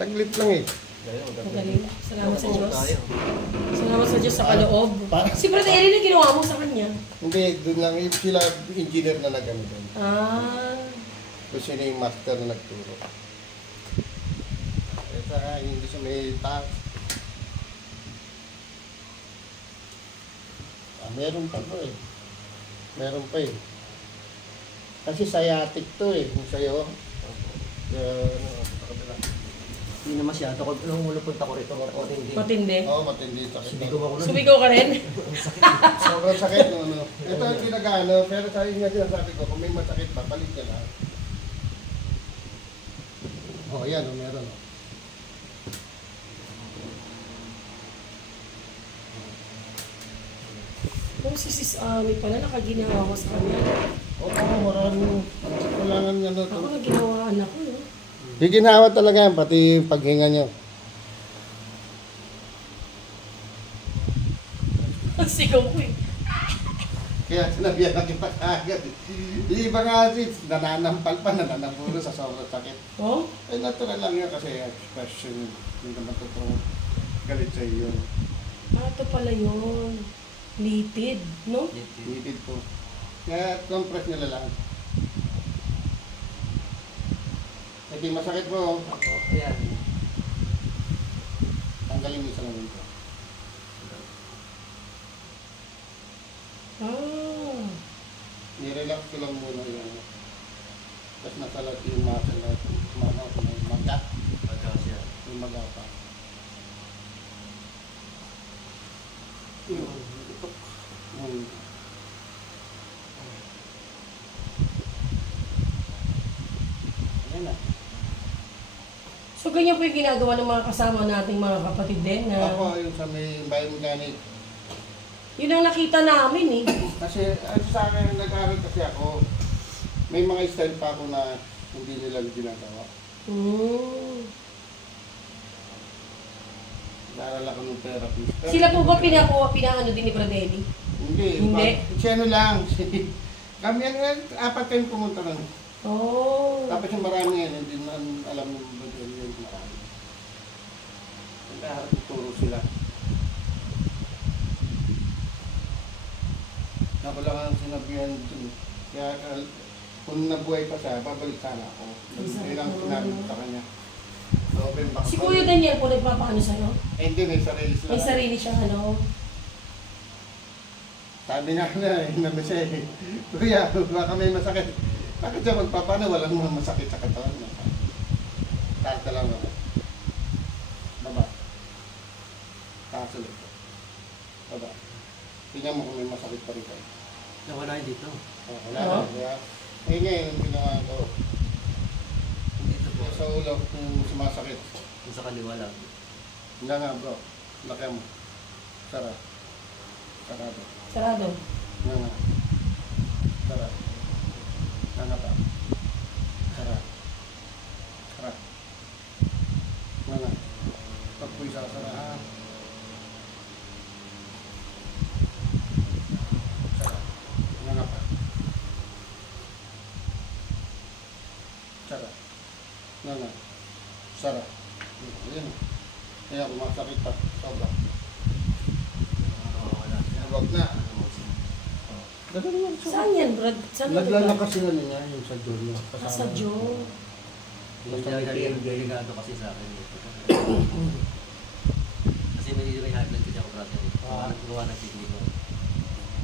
Taglit lang eh. Magaling. Salamat sa Diyos. Salamat sa Diyos sa kaloob. Si Brad Erin na ginawa mo sa kanya? Hindi, doon lang. Sila engineer na nag-ano doon. Tapos yun yung master na nagturo. Ito hindi siya may taas. Meron pa po eh. Meron pa eh. Kasi sciatic to eh. Kung sa'yo. Hindi na masyado. Nung mulupunta ko rito, matindi. Matindi? Oo, matindi. Sakit. Sumigaw ka rin? Sobrang sakit. No. Ito yung ginagano. Pero sa inyo sinasabi ko, kung may masakit pa, palit ka lang. Oo, yan. Meron. Kung si Sis Ami pala, nakaginawa ko sa kanya. Oo, maraming kailangan nga na ito. Ako naginawa anak ko, no? Giginawa talaga yan, pati yung paghinga nyo. Sigaw ko eh. Kaya sinabihan na kita kaagad. Yung iba nga sis, nananampal pa, nananapuro sa sobrang sakit. Oh? Ay, natural lang yan kasi expression. Hindi naman totoong galit sa iyo. Ito pala yun. Litid, no? Litid po. Kaya compress nila lang. Hindi masakit po. Ayan. Tanggalin mo sa lamin ko. Nirelax ko lang muna yung tapos nasalat yung muscle na yung maga. Maga siya. Yung maga pa. Ayan na. So, ganyan po yung ginagawa ng mga kasama nating mga kapatid din na... Ako, yung sa may biomechanic. Yun ang nakita namin eh. Kasi sa akin, nag-aaral kasi ako, may mga style pa ako na hindi nila ginagawa. Nag-aaral ako ng therapy. Sila po ba pinaano din ni Bradley? Hindi. Hindi? Si ano lang. Kami yan, apat kayong pumunta lang. Oh. Tapos yung marami yan, hindi na alam ng Bradley yung marami. Nag-aaral ituro sila. Ako lang ang sinabihan dun. Kaya kung nabuhay pa siya, babalik sana ako. Hindi lang sinabi ko sa kanya. So, Si Kuya Daniel po nagpapaano sa'yo? hindi, may sarili sila. May sarili siyang ano? Sabi na namin siya eh. Kuya, baka may masakit. Bakit siya magpapano? Walang mga masakit sa katawan. Taas na lang ako. Baba. Taas ulit. Baba. Tingnan mo kung may masakit pa rin kayo. Nawala yun dito. Wala na. Kaya, ngayon yung ginawa ko. Dito po. Sa ulo, kung sumasakit. Yung sa kaliwa lang. Hindi nga bro. Laki mo. Sarap. Sarado. Sarado. Nga nga. Sarap. Nga pa. Sarap. Sarap. Nga nga. Pagpuy sa sarap. Sarap. Nga nga pa. Sarap. Nga nga. Sarap. Ayan. Kaya kung masakit pa. Sobra. Huwag na. Ganun lang siya. Saan yan, Brad? Saan Naglalakas sila niya yung sa Diyo niya. Sa Diyo. Delikado kasi sa akin. Kasi may high blood kasi ako brother. Gawa ng kidney ko.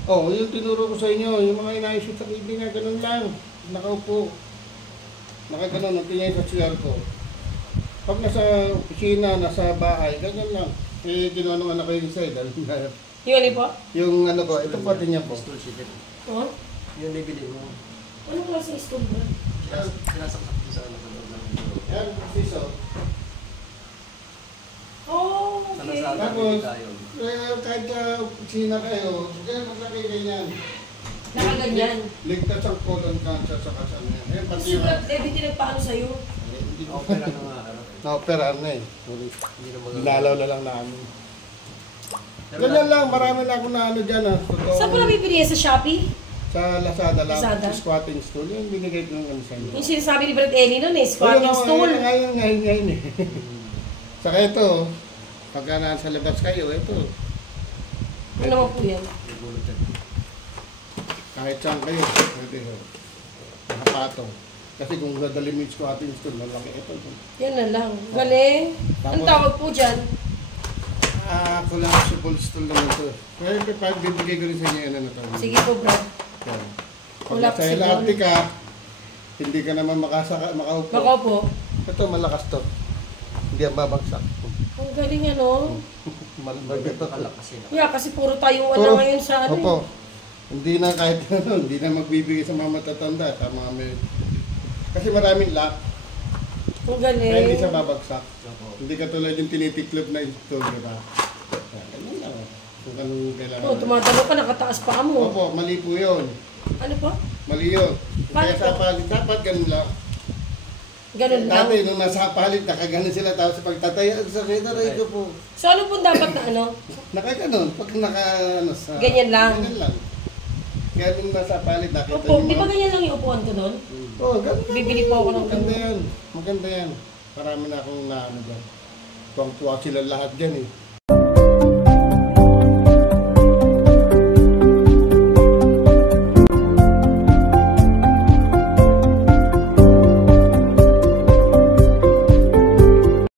Oh, yung tinuro ko sa inyo, yung mga inaisip sa kidney nga, ganun lang. Nakaupo. Nakaganon, nagtingin sa CR ko. Pag nasa opisina, nasa bahay, ganyan lang. Eh, ginawa naman ako yung side. Yung ano po? Yung ano ko, ito po din niya po. Stool sheet. Oh? Yung nabili mo. Anong klaseng stool ba? Sinasaksak ko sa ano ko lang. Yan, siso. Oh, okay. Tapos, kahit ka opisina kayo, ganyan maglaki ganyan. Nakaganyan. Ligtas ang colon cancer sa kasama yan. Eh, pati Si yung... Brad David yung nagpaano sa'yo? Opera na nga. Na-operahan na eh. Hindi na magagawa. Dinalaw na lang namin. Ganyan lang, marami na ako na ano dyan ah. Saan po nabibili yan? Sa Shopee? Sa Lazada lang, Lazada? squatting stool. Yung binigay ko ng ano sa inyo. Yung sinasabi ni Brad Ellie nun eh, squatting stool. Ngayon eh. Saka ito, pagka nasa labas kayo, ito. Ano naman po yan? Yung gulot dyan. Kahit saan kayo, pwede ho. Nakapatong. Kasi kung dadalhin mo yung squatting stool, malaki ito. Yan na lang. Galing. Ang tawag po dyan? Collapsible stool naman ito. Kaya pag bibigay ko rin sa inyo, ano na ito. Sige po, Brad. Yan. Pag Collapsible. nasa LRT ka, hindi ka naman makaupo. Baka po. Ito, malakas to. Hindi ang babagsak. Ang galing ano. Malagay ito. Kalakas yun. Yeah, kasi puro tayuan Puro- na ngayon sa ano. Opo. Hindi na kahit ano, hindi na magbibigay sa mga matatanda, sa mga may... Kasi maraming lock, Ang kaya hindi galing. siya babagsak. Opo. Hindi katulad yung tinitiklop na ito, di ba? Ganun lang. Kung anong kailangan. Oh, tumatalo ka, nakataas pa mo. Opo, mali po yun. Ano po? Mali yun. Kaya Bakit? sa palit, dapat ganun lang. Ganun lang. Dati, nung nasa palit, nakaganon sila. Tapos pagtataya, sa aray ko po. So ano po dapat na ano? Nakaganon. Pag ano, sa... Ganyan lang. Ganyan lang. Kaya nung nasa palit, nakita Opo, niyo di ba mga- ganyan lang yung upuan ko doon? Oo, ganun. Bibili po ako ng Maganda ganun. yan. Maganda yan. Marami na akong naano dyan. Tuwang-tuwa sila lahat dyan eh.